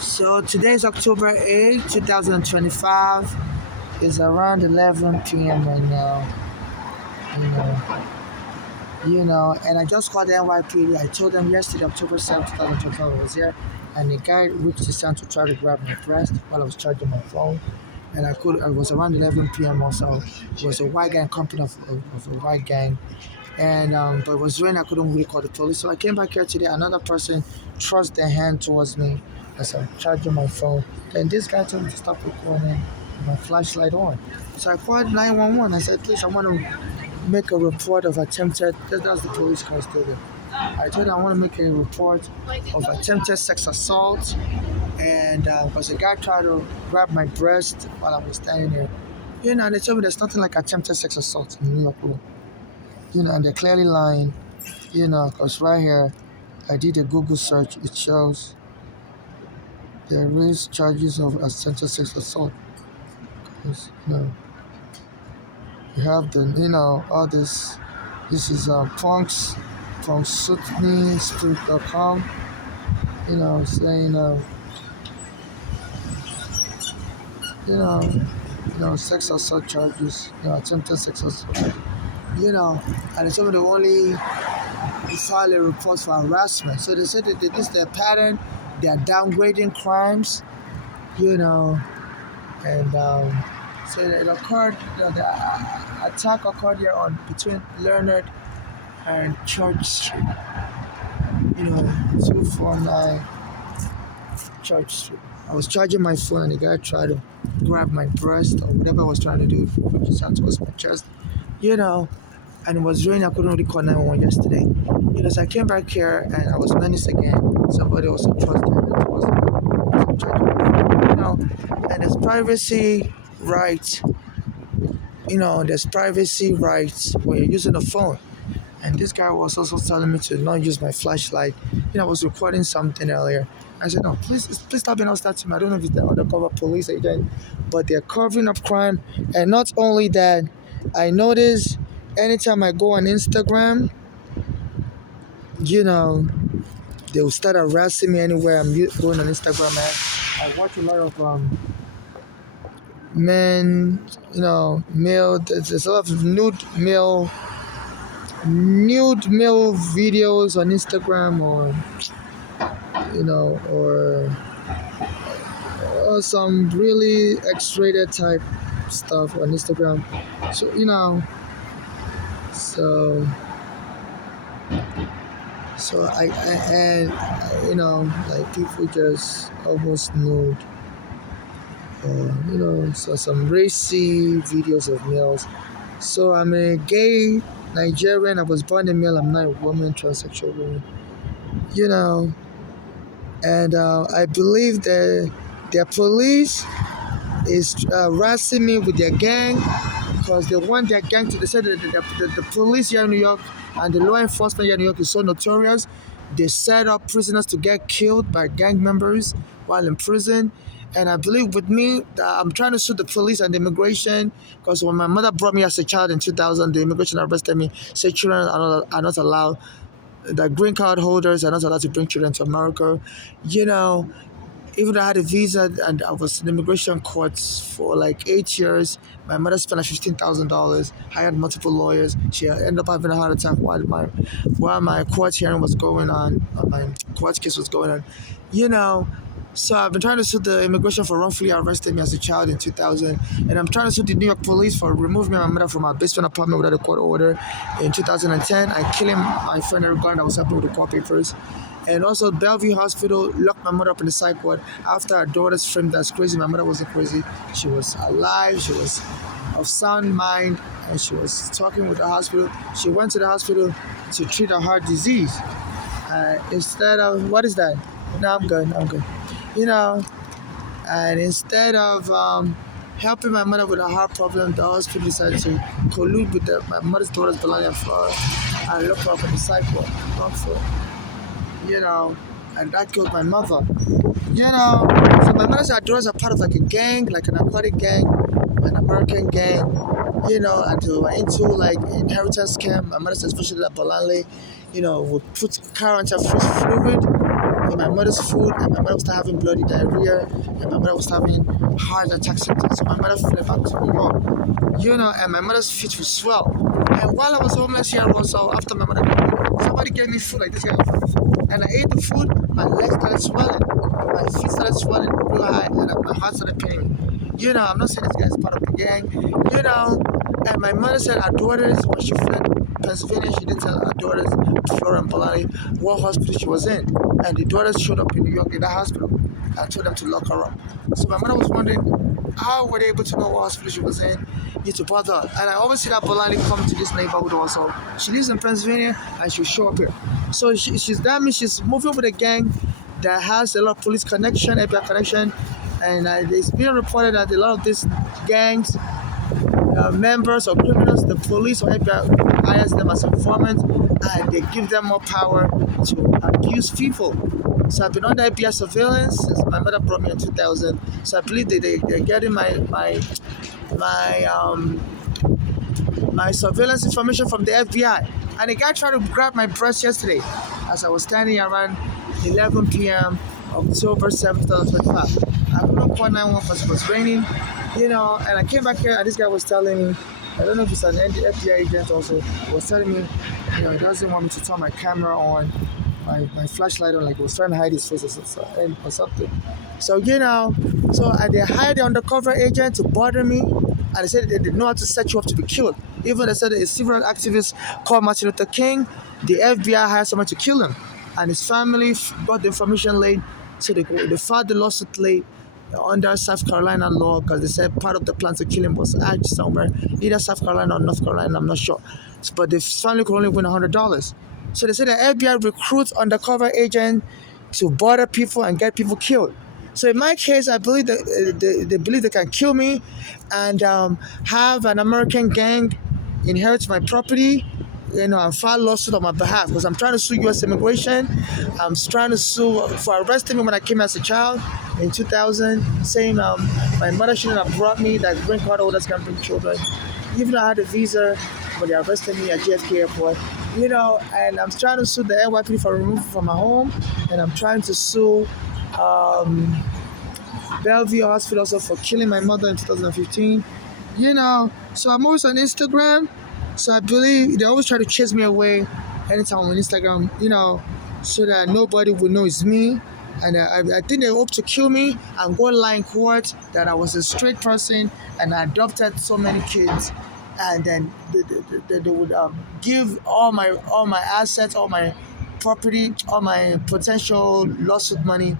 So today is October 8th, 2025. It's around 11 p.m. right now. You know, and I just called the NYPD. I told them yesterday, October 7th, 2025, I was here, and the guy reached his hand to try to grab my breast while I was charging my phone. And it was around 11 p.m. also. It was a white gang, company of a white gang. And but it was raining. I couldn't really call the police, so I came back here today. Another person thrust their hand towards me as I'm charging my phone. Then this guy told me to stop recording with my flashlight on. So I called 911. I said, please, I want to make a report of attempted. That's the police custody. I told them I want to make a report of attempted sex assault, and because a guy tried to grab my breast while I was standing there. And they told me there's nothing like attempted sex assault in New York law. And they're clearly lying, because right here, I did a Google search. It shows there is charges of attempted sex assault. 'Cause, you have all this. This is punksutmespirit.com, saying, sex assault charges, attempted sex assault, and it's some of the only file a report for harassment. So they said that this is their pattern. They are downgrading crimes, and so it occurred. The attack occurred here on between Leonard and Church Street. 249 Church Street. I was charging my phone, and the guy tried to grab my breast or whatever I was trying to do, which is towards my chest, and it was raining. I couldn't really call 911 yesterday. So I came back here and I was menaced again. Somebody also trusted me. And there's privacy rights. There's privacy rights when you're using a phone. And this guy was also telling me to not use my flashlight. I was recording something earlier. I said, no, please stop being hostile to me. I don't know if it's the undercover police agent, but they're covering up crime. And not only that, I notice anytime I go on Instagram, they will start harassing me anywhere I'm going on Instagram. And I watch a lot of men, male. There's a lot of nude male videos on Instagram, or some really X-rated type stuff on Instagram. So like people just almost nude. So some racy videos of males. So I'm a gay Nigerian. I was born a male. I'm not a woman, transsexual woman. And I believe that their police is harassing me with their gang because they want their gang to. They said that the police here in New York and the law enforcement here in New York is so notorious. They set up prisoners to get killed by gang members while in prison. And I believe with me, I'm trying to sue the police and the immigration because when my mother brought me as a child in 2000, the immigration arrested me, said children are not allowed, the green card holders are not allowed to bring children to America. Even though I had a visa and I was in immigration courts for like 8 years, my mother spent like $15,000, hired multiple lawyers. She ended up having a heart attack while my court hearing was going on, my court case was going on. So I've been trying to sue the immigration for wrongfully arresting me as a child in 2000, and I'm trying to sue the New York police for removing my mother from my basement apartment without a court order in 2010. I killed my friend Eric Garner that was helping with the court papers. And also Bellevue Hospital locked my mother up in the psych ward after her daughter's framed as crazy. My mother wasn't crazy. She was alive. She was of sound mind, and she was talking with the hospital. She went to the hospital to treat a heart disease. Instead of, what is that? No, I'm good. And instead of helping my mother with a heart problem, the hospital decided to collude with my mother's daughter's belonging for her and lock her up in the psych ward. And that killed my mother. So my mother's daughters are part of like a gang, like an aquatic gang, an American gang, and they were into like inheritance scam. My mother's especially at Bolanle, would put car into freeze fluid in my mother's food, and my mother was having bloody diarrhea, and my mother was having heart attack symptoms. So my mother fled back to New York, and my mother's feet would swell. And while I was homeless here also, after my mother died, somebody gave me food like this kind of food. And I ate the food, my legs started swelling, my feet started swelling real high, and my heart started paining me. I'm not saying this guy is part of the gang, and my mother said her daughters, when she fled Pennsylvania, she didn't tell her daughters, Flora and Polani, what hospital she was in. And the daughters showed up in New York in that hospital. I told them to lock her up. So my mother was wondering, how were they able to know what hospital she was in? Need to bother her. And I always see that Polani come to this neighborhood also. She lives in Pennsylvania and she'll show up here. So that means she's moving with a gang that has a lot of police connection, FBI connection. And it's being reported that a lot of these gangs, members or criminals, the police or FBI hires them as informants, and they give them more power to abuse people. So I've been under FBI surveillance since my mother brought me in 2000. So I believe they're getting my surveillance information from the FBI. And the guy tried to grab my breast yesterday as I was standing around 11 p.m. October 7th, 2025. I couldn't call 911 because it was raining, and I came back here and this guy was telling me, I don't know if it's an FBI agent also, was telling me, he doesn't want me to turn my camera on, my flashlight on, like he was trying to hide his face or something. So, they hired the undercover agent to bother me, and they said they didn't know how to set you up to be killed. Even they said a civil activist called Martin Luther King, the FBI hired someone to kill him, and his family got the information late, so they filed the lawsuit late under South Carolina law because they said part of the plan to kill him was hatched somewhere, either South Carolina or North Carolina, I'm not sure. But the family could only win $100. So they said the FBI recruits undercover agents to bother people and get people killed. So in my case, I believe that they believe they can kill me and have an American gang inherit my property, and file lawsuit on my behalf because I'm trying to sue U.S. immigration. I'm trying to sue for arresting me when I came as a child in 2000, saying my mother shouldn't have brought me, that green card holders can bring children. Even though I had a visa, but they arrested me at JFK Airport. And I'm trying to sue the NYPD for removal from my home, and I'm trying to sue Bellevue Hospital also for killing my mother in 2015. So I'm always on Instagram. So I believe they always try to chase me away anytime I'm on Instagram, so that nobody will know it's me. And I think they hope to kill me and go lie in court that I was a straight person and I adopted so many kids. And then they would give all my assets, all my property, all my potential lawsuit money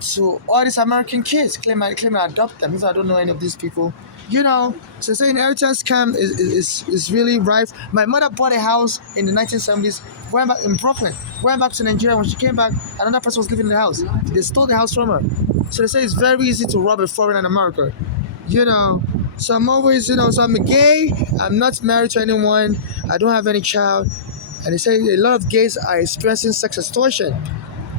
to all these American kids, claim I adopt them, if I don't know any of these people. So say inheritance scam is really rife. My mother bought a house in the 1970s, went back in Brooklyn, went back to Nigeria. When she came back, another person was living in the house. They stole the house from her. So they say it's very easy to rob a foreigner in America. So I'm always, so I'm gay, I'm not married to anyone, I don't have any child. And they say a lot of gays are experiencing sex extortion.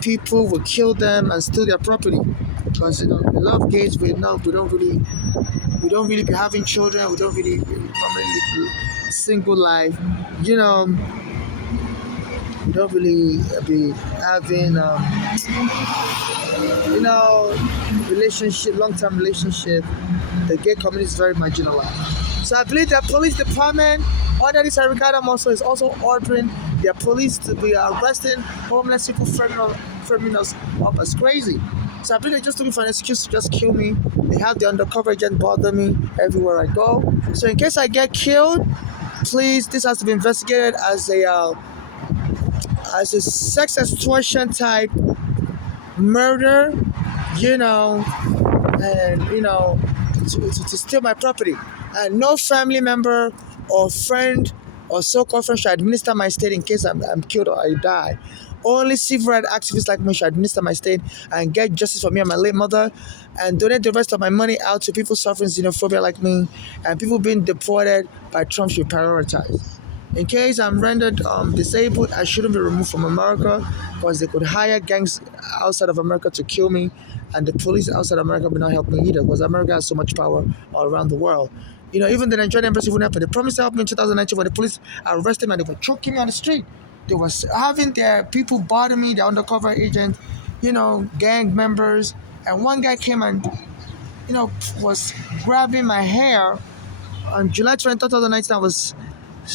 People will kill them and steal their property because a lot of gays we don't really be having children. We don't really live single life. We don't really be having long-term relationship. The gay community is very marginalized. So I believe the police department under this Arigadam also is also ordering their police to be arresting homeless people, framing us up as crazy. So I believe they're just looking for an excuse to just kill me. They have the undercover agent bother me everywhere I go. So in case I get killed, please, this has to be investigated as a sex extortion type murder, and to steal my property. And no family member or friend or so-called friend should administer my estate in case I'm killed or I die. Only civil rights activists like me should administer my estate and get justice for me and my late mother, and donate the rest of my money out to people suffering xenophobia like me, and people being deported by Trump should prioritize. In case I'm rendered disabled, I shouldn't be removed from America because they could hire gangs outside of America to kill me, and the police outside America will not help me either because America has so much power all around the world. Even the Nigerian embassy wouldn't help me. They promised to help me in 2019 when the police arrested me and they were choking me on the street. They were having their people bother me, their undercover agents, gang members. And one guy came and, was grabbing my hair on July 20th, 2019. I was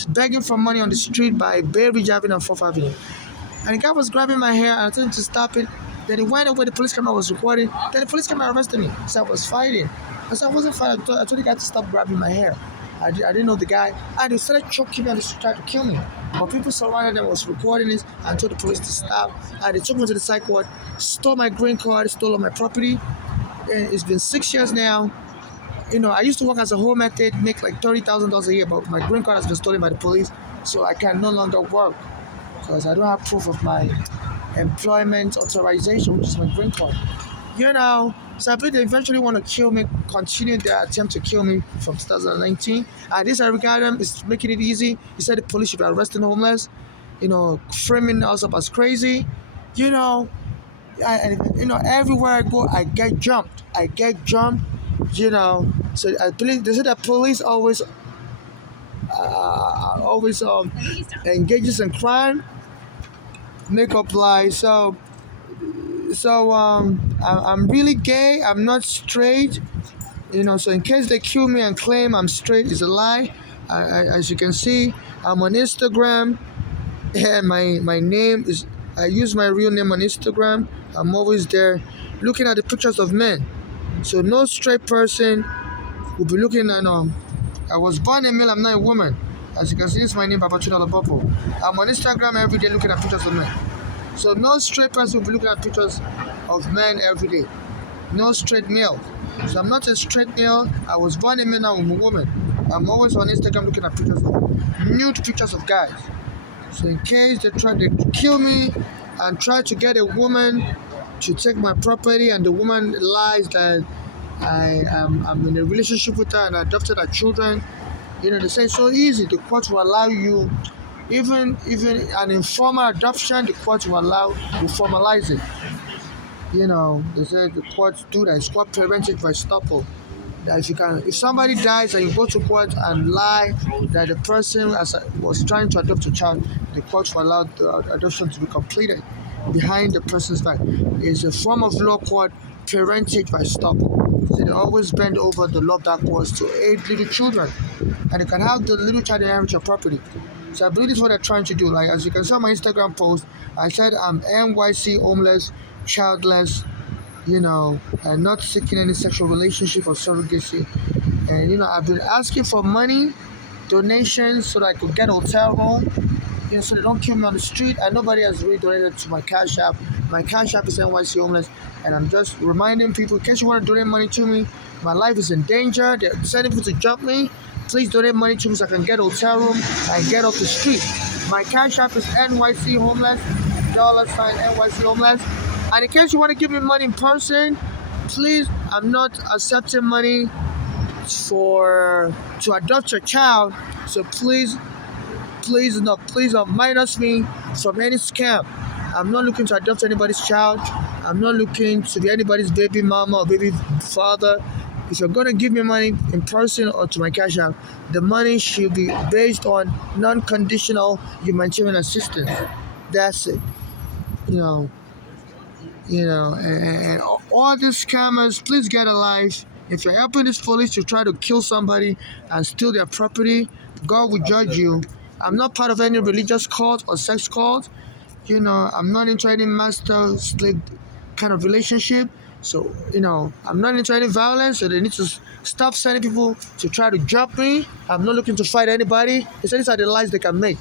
begging for money on the street by Bay Ridge Avenue and 4th Avenue. And the guy was grabbing my hair and I told him to stop it. Then he went away, the police camera was recording. Then the police camera arrested me. So I was fighting. I said I wasn't fighting. I told the guy to stop grabbing my hair. I didn't know the guy. And they started choking me and they tried to kill me. But people surrounded them, was recording this and told the police to stop. And they took me to the psych ward, stole my green card, stole all my property. And it's been 6 years now. I used to work as a home method, make like $30,000 a year, but my green card has been stolen by the police, so I can no longer work because I don't have proof of my employment authorization, which is my green card. So I believe they eventually want to kill me, continue their attempt to kill me from 2019. And this I regard them is making it easy. He said the police should be arresting homeless, framing us up as crazy. Everywhere I go, I get jumped. So I believe they said that police always engages in crime, make up lies. I'm really gay. I'm not straight. So in case they kill me and claim I'm straight, is a lie. As you can see, I'm on Instagram. And my name is. I use my real name on Instagram. I'm always there, looking at the pictures of men. So no straight person will be looking at. I was born a male. I'm not a woman. As you can see, this is my name, Babachida Labopo. I'm on Instagram every day looking at pictures of men. So no straight person will be looking at pictures of men every day. No straight male. So I'm not a straight male. I was born a male, now I'm a woman. I'm always on Instagram looking at nude pictures of guys. So in case they try to kill me and try to get a woman to take my property and the woman lies that I'm in a relationship with her and I adopted her children, they say it's so easy. The court will allow you, even an informal adoption, the court will formalize it. They say the courts do that. It's called parentage by estoppel. That if somebody dies and you go to court and lie that the person was trying to adopt a child, the court will allow the adoption to be completed behind the person's back. It's a form of law called parentage by estoppel. So they always bend over the law backwards to aid little children, and you can have the little child inherit your property. So I believe this is what they're trying to do. Like as you can see on my Instagram post, I said I'm NYC homeless, childless, and not seeking any sexual relationship or surrogacy. And I've been asking for money, donations, so that I could get a hotel room, so they don't kill me on the street. And nobody has really donated to my Cash App. My Cash App is NYC homeless, and I'm just reminding people, in case you want to donate money to me, my life is in danger. They're sending people to jump me. Please donate money to me so I can get a hotel room and get off the street. My Cash App is NYC homeless, $NYC homeless. And in case you want to give me money in person, please, I'm not accepting money to adopt your child. So please don't minus me from any scam. I'm not looking to adopt anybody's child. I'm not looking to be anybody's baby mama or baby father. If you're going to give me money in person or to my Cash App, the money should be based on non-conditional humanitarian assistance. That's it. And all these scammers, please get a life. If you're helping these police to try to kill somebody and steal their property, God will judge you. I'm not part of any religious cult or sex cult. I'm not into any master-slave kind of relationship. So, I'm not into any violence, so they need to stop sending people to try to jump me. I'm not looking to fight anybody. These are the lies they can make.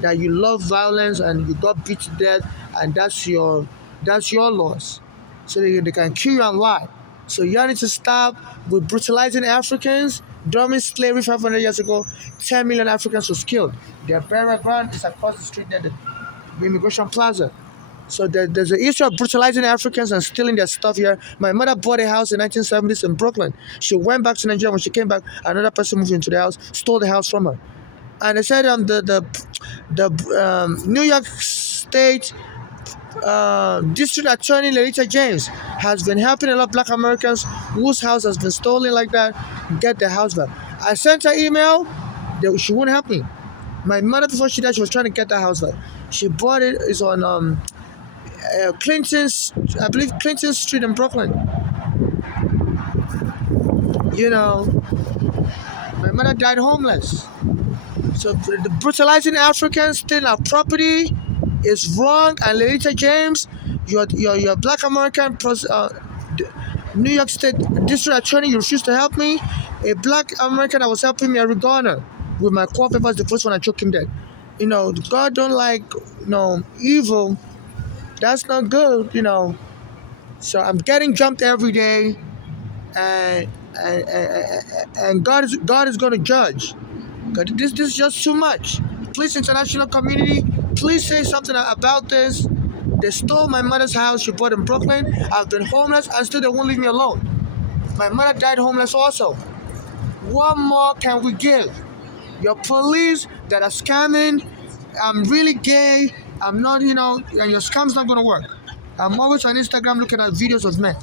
That you love violence and you got beat to death, and that's your loss. So they can kill you and lie. So you need to stop with brutalizing Africans. During slavery 500 years ago, 10 million Africans was killed. Their burial ground is across the street there, the Immigration Plaza. So there's an issue of brutalizing Africans and stealing their stuff here. My mother bought a house in 1970s in Brooklyn. She went back to Nigeria. When she came back, another person moved into the house, stole the house from her. And they said the New York State District Attorney Letitia James has been helping a lot of Black Americans whose house has been stolen like that get their house back. I sent her email. She wouldn't help me. My mother, before she died, she was trying to get that house back. She bought it. It's on Clinton's, I believe Clinton Street in Brooklyn. You know, my mother died homeless. So the brutalizing Africans, stealing our property is wrong. And Lolita James, your Black American New York State District Attorney, you refused to help me. A Black American that was helping me, Eric Garner, with my court papers, the first one I took him dead. God don't like evil. That's not good. So I'm getting jumped every day, and God is going to judge. This is just too much. Please, international community, please say something about this. They stole my mother's house she bought in Brooklyn. I've been homeless and still they won't leave me alone. My mother died homeless also. What more can we give? Your police that are scamming. I'm really gay. I'm not, and your scam's not going to work. I'm always on Instagram looking at videos of men.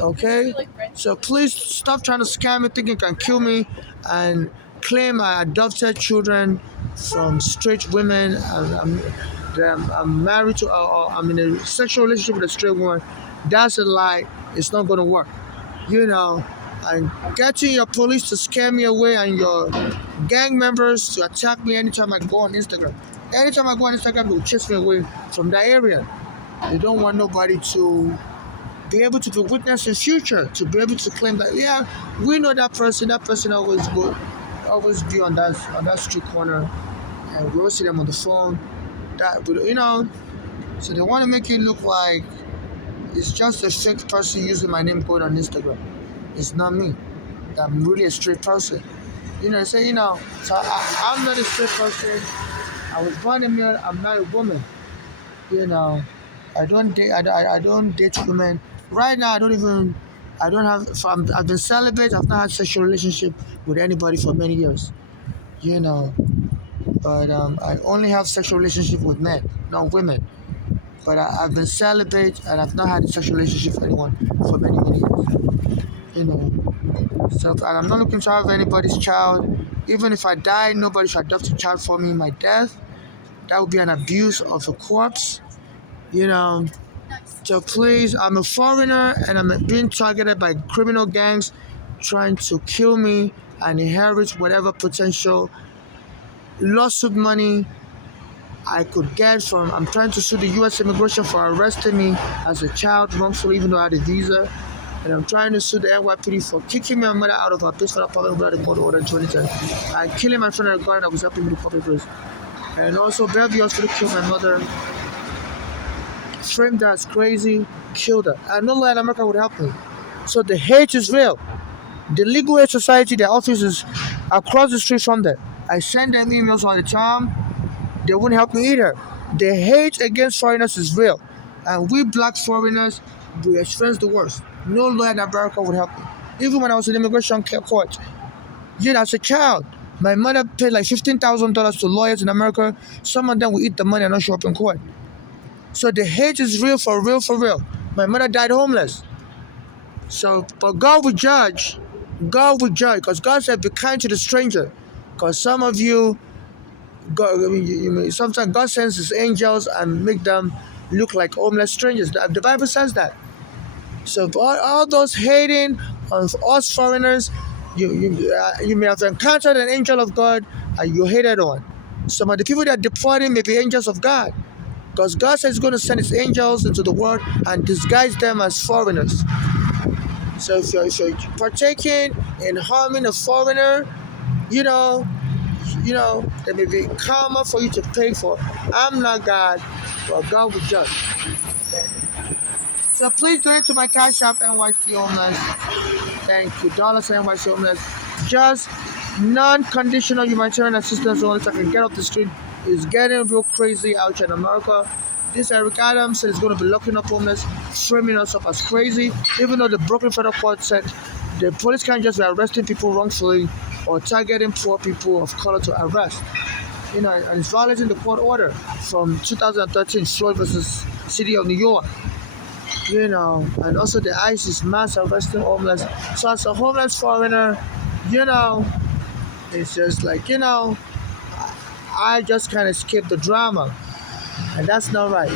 Okay? So please stop trying to scam me, thinking you can kill me, and claim I adopted children from straight women. I'm married to, or I'm in a sexual relationship with a straight woman. That's a lie. It's not going to work. And getting your police to scare me away and your gang members to attack me anytime I go on Instagram. Anytime I go on Instagram, they will chase me away from that area. They don't want nobody to be able to be witness in future, to be able to claim that, yeah, we know that person always be on that street corner, and we always see them on the phone. So they want to make it look like it's just a fake person using my name going on Instagram. It's not me. I'm really a straight person. So I'm not a straight person. I was born a male. I'm not a woman. I don't date. I don't date women. Right now, I don't have. I've been celibate. I've not had sexual relationship with anybody for many years. But I only have sexual relationship with men, not women. But I've been celibate and I've not had a sexual relationship with anyone for many years. So and I'm not looking to have anybody's child. Even if I die, nobody should adopt a child for me in my death. That would be an abuse of a corpse. So please, I'm a foreigner and I'm being targeted by criminal gangs trying to kill me and inherit whatever potential lawsuit money I could get from. I'm trying to sue the U.S. immigration for arresting me as a child wrongfully, even though I had a visa. And I'm trying to sue the NYPD for kicking my mother out of her basement apartment without a court order in 2010. And killing my friend at the garden that was helping me with the public place. And also, Bellevue Hospital killed my mother. Framed her as crazy, killed her. And no law in America would help me. So the hate is real. The Legal Aid Society, their office is across the street from there. I send them emails all the time. They wouldn't help me either. The hate against foreigners is real. And we black foreigners, we experience the worst. No lawyer in America would help me. Even when I was in immigration court, as a child, my mother paid like $15,000 to lawyers in America. Some of them will eat the money and not show up in court. So the hate is real for real for real. My mother died homeless. So, but God will judge. God will judge because God said, be kind to the stranger. Because some of you, sometimes God sends His angels and make them look like homeless strangers. The Bible says that. So all those hating on us foreigners, you may have encountered an angel of God and you hated on. Some of the people that are deporting may be angels of God. Because God says He's going to send His angels into the world and disguise them as foreigners. So if you're partaking in harming a foreigner, there may be karma for you to pay for. I'm not God, but God will judge. So please donate to my Cash App, NYC Homeless. Thank you. $, NYC Homeless. Just non-conditional humanitarian assistance only so I can get off the street. It's getting real crazy out here in America. This Eric Adams said he's going to be locking up homeless, framing us up as crazy, even though the Brooklyn Federal Court said the police can't just be arresting people wrongfully or targeting poor people of color to arrest. And it's violating the court order from 2013, Floyd versus City of New York. And also the ICE is mass arresting homeless. So as a homeless foreigner, it's just like, I just can't escape the drama. And that's not right.